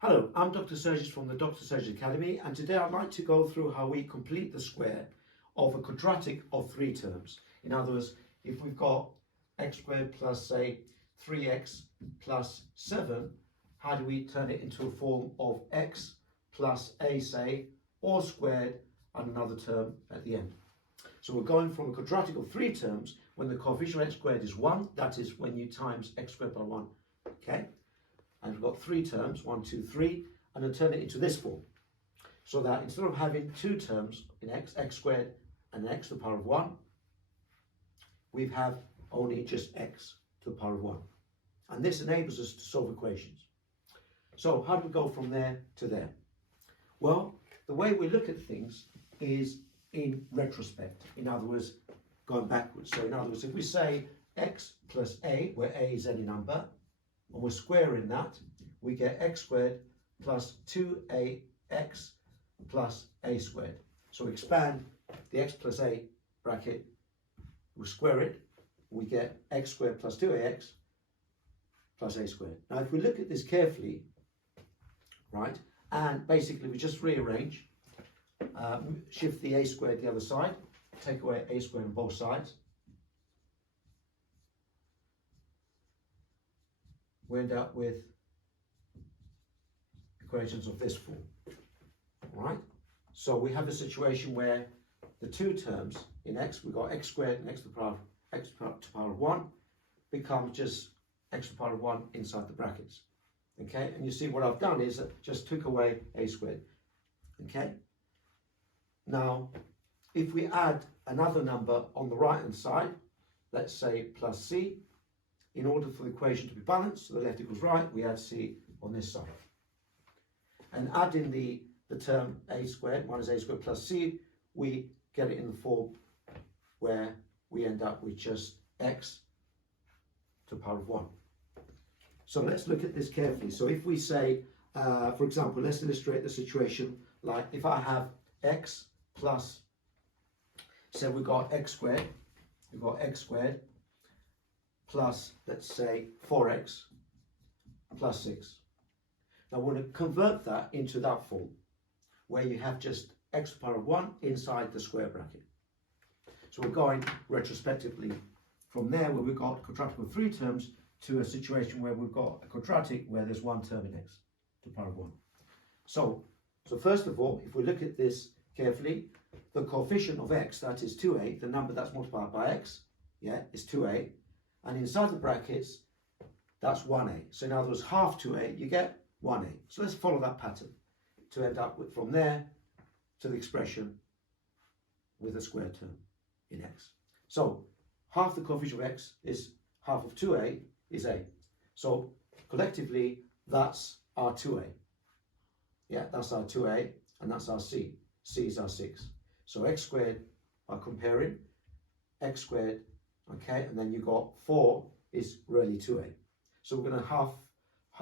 Hello, I'm Dr Sergis from the Dr Sergis Academy, and today I'd like to go through how we complete the square of a quadratic of 3 terms. In other words, if we've got x squared plus, say, 3x plus 7, how do we turn it into a form of x plus a, say, all squared and another term at the end? So we're going from a quadratic of 3 terms when the coefficient of x squared is 1, that is when you times x squared by 1, okay? And we've got 3 terms, 1, 2, 3, and then turn it into this form. So that instead of having 2 terms in x squared and x to the power of 1, we have only just x to the power of 1. And this enables us to solve equations. So how do we go from there to there? Well, the way we look at things is in retrospect. In other words, going backwards. So in other words, if we say x plus a, where a is any number, and we're squaring that, we get x squared plus 2ax plus a squared. So we expand the x plus a bracket, we square it, we get x squared plus 2ax plus a squared. Now if we look at this carefully, right, and basically we just rearrange, shift the a squared the other side, take away a squared on both sides, we end up with equations of this form, right? So we have a situation where the 2 terms in x, we've got x squared and x to the power of 1, become just x to the power of 1 inside the brackets, okay? And you see what I've done is just took away a squared, okay? Now, if we add another number on the right-hand side, let's say plus c, in order for the equation to be balanced, so the left equals right, we add c on this side. And adding the term a squared minus a squared plus c, we get it in the form where we end up with just x to the power of 1. So let's look at this carefully. So if we say, for example, let's illustrate the situation like if I have x plus, say we've got x squared plus, let's say, 4x plus 6. Now we're going to convert that into that form, where you have just x to the power of 1 inside the square bracket. So we're going retrospectively from there, where we've got quadratic of 3 terms, to a situation where we've got a quadratic where there's 1 term in x to the power of 1. So first of all, if we look at this carefully, the coefficient of x, that is 2a, the number that's multiplied by x, yeah, is 2a. And inside the brackets, that's 1a. So in other words, half 2a, you get 1a. So let's follow that pattern to end up with, from there to the expression with a square term in x. So half the coefficient of x is half of 2a is a. So collectively, that's our 2a. Yeah, that's our 2a, and that's our c. c is our 6. So x squared, by comparing, x squared, okay, and then you got 4 is really 2a. So we're going to half,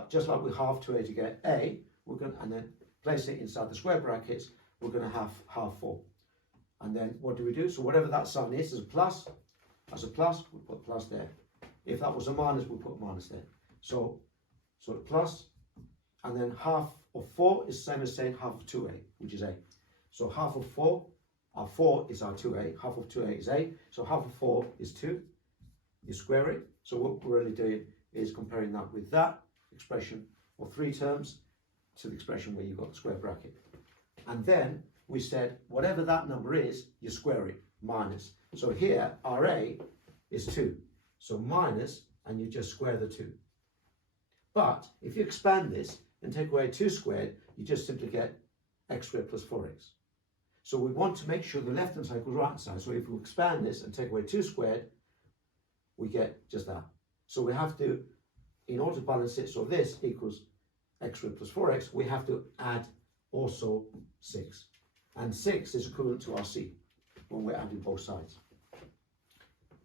just like we half 2a to get a, we're going to, and then place it inside the square brackets, we're going to have half 4. And then what do we do? So whatever that sign is, as a plus, we put plus there. If that was a minus, we'll put minus there. So the plus, and then half of 4 is the same as saying half of 2a, which is a. So half of 4, our 4 is our 2a, half of 2a is a, so half of 4 is 2, you square it. So what we're really doing is comparing that with that expression of 3 terms to the expression where you've got the square bracket. And then we said, whatever that number is, you square it, minus. So here, our a is 2, so minus, and you just square the 2. But if you expand this and take away 2 squared, you just simply get x squared plus 4x. So we want to make sure the left-hand side equals right-hand side. So if we expand this and take away 2 squared, we get just that. So we have to, in order to balance it, so this equals x squared plus 4x, we have to add also 6. And 6 is equivalent to our c when we're adding both sides.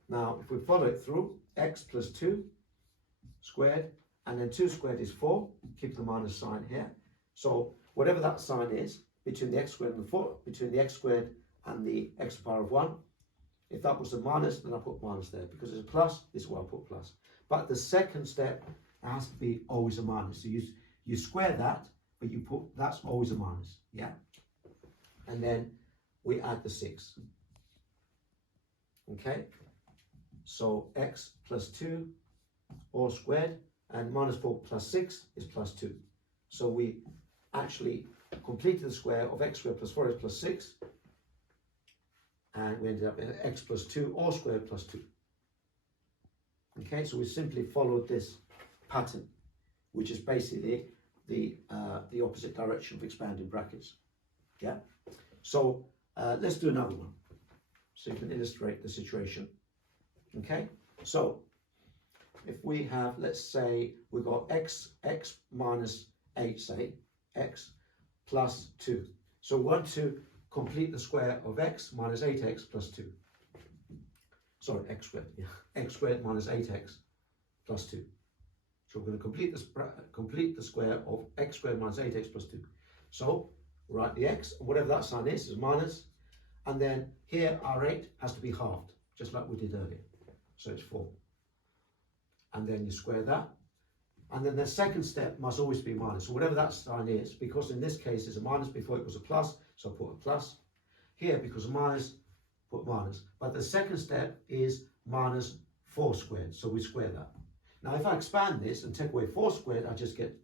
Now, if we follow it through, x plus 2 squared, and then 2 squared is 4, keep the minus sign here. So whatever that sign is, between the x squared and the 4, between the x squared and the x to the power of 1, if that was a minus, then I put minus there. Because it's a plus, this is why I put plus. But the second step has to be always a minus. So you square that, but you put, that's always a minus, yeah? And then we add the 6. Okay, so x plus 2 all squared, and minus 4 plus 6 is plus 2. So we actually completed the square of x squared plus 4x plus 6, and we ended up in x plus 2 all squared plus 2. Okay, so we simply followed this pattern, which is basically the opposite direction of expanding brackets. Yeah, so let's do another one so you can illustrate the situation. Okay, so if we have, let's say we've got x minus 8, say x plus 2. So we want to complete the square of x minus 8x plus 2. Sorry, x squared, yeah. X squared minus 8x plus 2. So we're going to complete the square of x squared minus 8x plus 2. So write the x, whatever that sign is minus, and then here our 8 has to be halved, just like we did earlier. So it's 4. And then you square that. And then the second step must always be minus. So whatever that sign is, because in this case it's a minus before it was a plus, so I put a plus. Here, because minus, put minus. But the second step is minus 4 squared, so we square that. Now if I expand this and take away 4 squared, I just get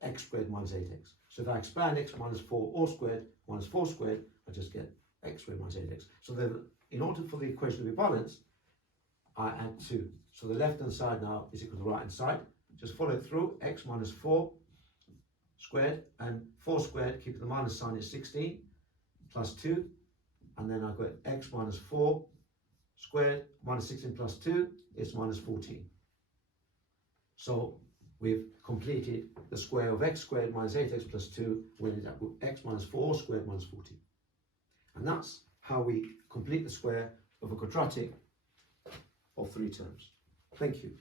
x squared minus 8x. So if I expand x minus 4 all squared minus 4 squared, I just get x squared minus 8x. So then in order for the equation to be balanced, I add 2. So the left hand side now is equal to the right hand side. Just follow it through, x minus 4 squared and 4 squared, keeping the minus sign is 16, plus 2. And then I've got x minus 4 squared minus 16 plus 2 is minus 14. So we've completed the square of x squared minus 8x plus 2, we ended up with x minus 4 squared minus 14. And that's how we complete the square of a quadratic of 3 terms. Thank you.